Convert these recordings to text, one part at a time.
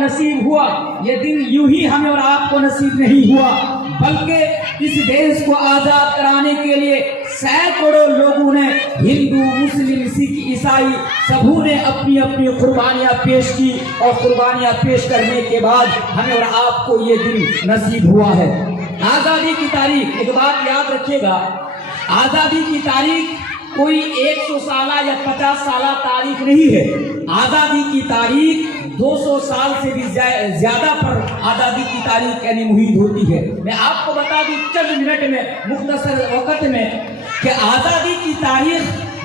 नसीब हुआ, ये दिन यूं ही हमें और आपको नसीब नहीं हुआ, बल्कि इस देश को आजाद कराने के लिए सैकड़ों लोगों ने, हिंदू, मुस्लिम, सिख, ईसाई, सबों ने अपनी अपनी कुर्बानियां पेश की और कुर्बानियां पेश करने के बाद हमें और आपको ये दिन नसीब हुआ है। आजादी की तारीख, एक बात याद रखिएगा, आजादी की तारीख कोई 100 साल या 50 साल तारीख नहीं है। आजादी की तारीख 200 साल से भी ज्यादा पर आजादी की तारीख यानी मुहीद होती है। मैं आपको बता दूं चंद मिनट में, मुख्तसर वक्त में, कि आजादी की तारीख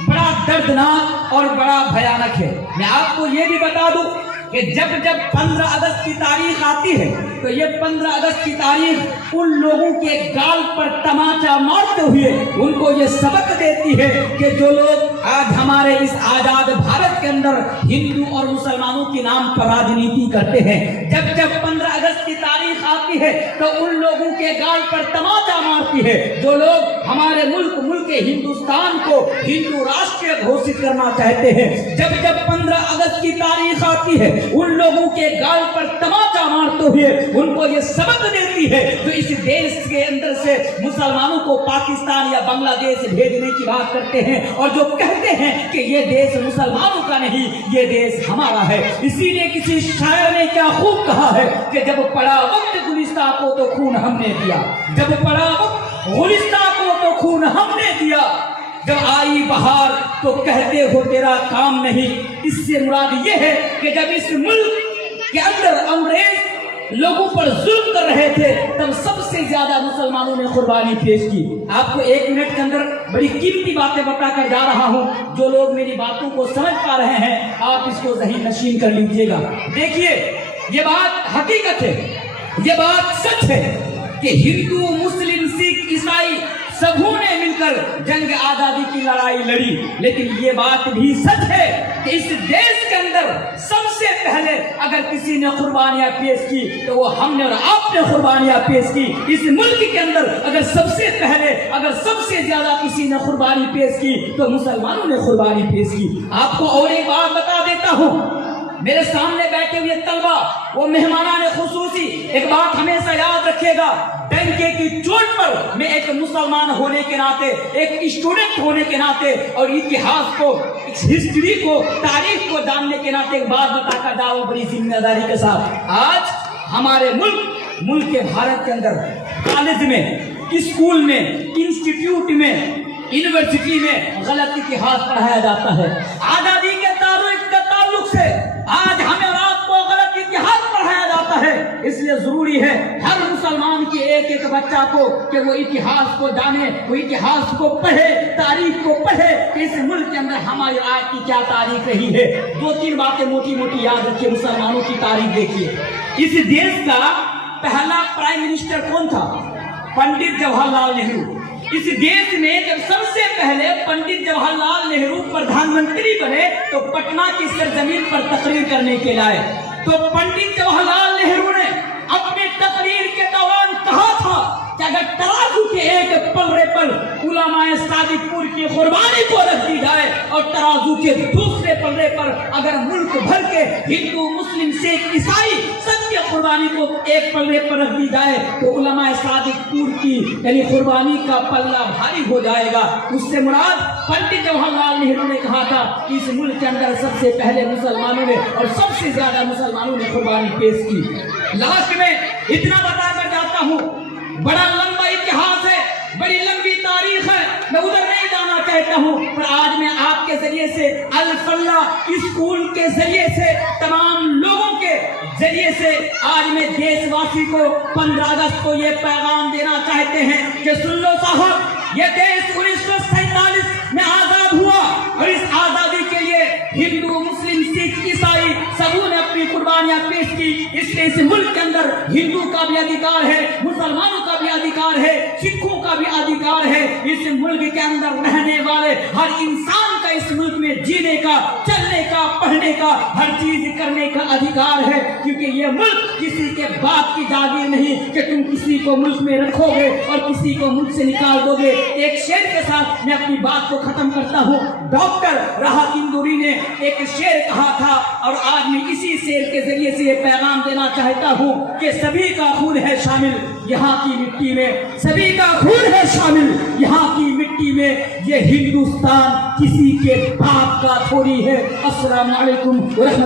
बड़ा दर्दनाक और बड़ा भयानक है। मैं आपको ये भी बता दूं कि जब 15 अगस्त की तारीख आती है तो ये 15 अगस्त की तारीख उन लोगों के गाल पर तमाचा मारते हुए उनको ये सबक देती है कि जो लोग आज हमारे इस आजाद भारत के अंदर हिंदू और मुसलमानों के नाम पर राजनीति करते हैं, जब 15 अगस्त की तारीख आती है तो उन लोगों के गाल पर तमाचा मारती है जो लोग हमारे मुल्क हिंदुस्तान को हिंदू राष्ट्र घोषित करना चाहते हैं। जब 15 अगस्त की तारीख आती है उन लोगों के गाल पर तमाचा मारते हुए उनको ये सबक देती है जो इस देश के अंदर से मुसलमानों को पाकिस्तान या बांग्लादेश भेजने की बात करते हैं और जो कहते हैं कि ये देश मुसलमानों का नहीं, ये देश हमारा है। इसीलिए किसी शायर ने क्या खूब कहा है कि जब पड़ा वक्त गुलिस्तां को तो खून हमने दिया, जब पड़ा वक्त गुलिस्तां को तो खून हमने दिया, जब आई बहार तो कहते हो तेरा काम नहीं। इससे मुराद ये है कि जब इस मुल्क के अंदर अंग्रेज लोगों पर जुल्म कर रहे थे तब सबसे ज्यादा मुसलमानों ने कुर्बानी पेश की। आपको 1 मिनट के अंदर बड़ी कीमती बातें बताकर जा रहा हूं, जो लोग मेरी बातों को समझ पा रहे हैं आप इसको ज़हीन नशीन कर लीजिएगा। देखिए, ये बात हकीकत है, ये बात सच है कि हिंदू, मुस्लिम, सिख, ईसाई सबों ने मिलकर जंग आजादी की लड़ाई लड़ी, लेकिन ये बात भी सच है कि इस देश के अंदर सबसे पहले अगर किसी ने कुर्बानियां पेश की तो वो हमने और आपने कुर्बानियां पेश की। इस मुल्क के अंदर अगर सबसे पहले, अगर सबसे ज्यादा किसी ने कुर्बानी पेश की तो मुसलमानों ने कुर्बानी पेश की। आपको और एक बात बता देता हूँ, मेरे सामने बैठे हुए तलबा, वो मेहमानाने खुसूसी, एक बात हमेशा याद रखिएगा, डंके की चोट पर मैं एक मुसलमान होने के नाते, एक स्टूडेंट होने के नाते और इतिहास को, हिस्ट्री को, तारीख को जानने के नाते एक बात बताकर जाऊं बड़ी जिम्मेदारी के साथ। आज हमारे मुल्क के भारत के अंदर कॉलेज में, स्कूल में, इंस्टीट्यूट में, यूनिवर्सिटी में गलत इतिहास पढ़ाया जाता है। आजादी के ताल्लुक से आज हमें और आपको गलत इतिहास पढ़ाया जाता है। इसलिए जरूरी है हर मुसलमान के एक बच्चा को कि वो इतिहास को जाने, वो इतिहास को पढ़े, तारीख को पढ़े कि इस मुल्क के अंदर हमारी आज की क्या तारीख रही है। 2-3 बातें मोटी मोटी याद रखिए, मुसलमानों की तारीख देखिए। इस देश का पहला प्राइम मिनिस्टर कौन था? पंडित जवाहरलाल नेहरू। इस देश में जब सबसे पहले पंडित जवाहरलाल नेहरू प्रधानमंत्री बने तो पटना की सरजमीन पर तकरीर करने के लाए, तो पंडित जवाहरलाल नेहरू ने अपनी तकरीर के दौरान कहा था कि अगर तराजू के एक पलड़े पर उलमाए सादिकपुर की कुर्बानी को रख दी जाए और तराजू के दूसरे पलड़े पर अगर मुल्क भर के हिंदू, मुस्लिम, सिख, ईसाई सबके कुर्बानी को एक पलड़े पर रख दी जाए तो उलमाए सादिकपुर की यानी कुर्बानी का पल्ला भारी हो जाएगा। उससे मुराद पंडित जवाहरलाल नेहरू ने कहा था कि इस मुल्क के अंदर सबसे पहले मुसलमानों ने और सबसे ज्यादा मुसलमानों ने कुर्बानी पेश की। लास्ट में इतना बताकर जाता हूँ, बड़ा लंबा इतिहास है, बड़ी लंबी तारीख है, मैं उधर नहीं जाना चाहता हूँ, पर आज मैं आपके जरिए से, अल फल्ला स्कूल के जरिए से, तमाम लोगों के जरिए से आज मैं देशवासी को 15 अगस्त को ये पैगाम देना चाहते हैं कि सुन लो साहब, ये देश 1947 में आजाद हुआ और इस आजादी के लिए हिंदू, मुस्लिम, सिख, ईसाई सबों ने अपनी कुर्बानियां पेश की। इसलिए इस मुल्क के अंदर हिंदू का भी अधिकार है, मुसलमानों का भी अधिकार है, सिखों का भी अधिकार है। इस मुल्क के अंदर रहने वाले हर इंसान का इस मुल्क में जीने का, चलने का, पढ़ने का, हर चीज करने का अधिकार है, क्योंकि ये मुल्क किसी के बाप की जागीर नहीं कि तुम किसी को मुल्क में रखोगे और किसी को मुल्क से निकाल दोगे। एक शेर के साथ मैं अपनी बात को खत्म करता हूँ। डॉक्टर राहत इंदौरी ने एक शेर कहा था और आज मैं इसी शेर के जरिए से ये पैगाम देना चाहता हूँ कि सभी का खून है शामिल यहाँ की मिट्टी में, सभी का खून है शामिल यहाँ की मिट्टी में। ये हिंदुस्तान किसी के बाप का थोड़ी है। अस्सलाम वालेकुम व रहमतुल्लाह।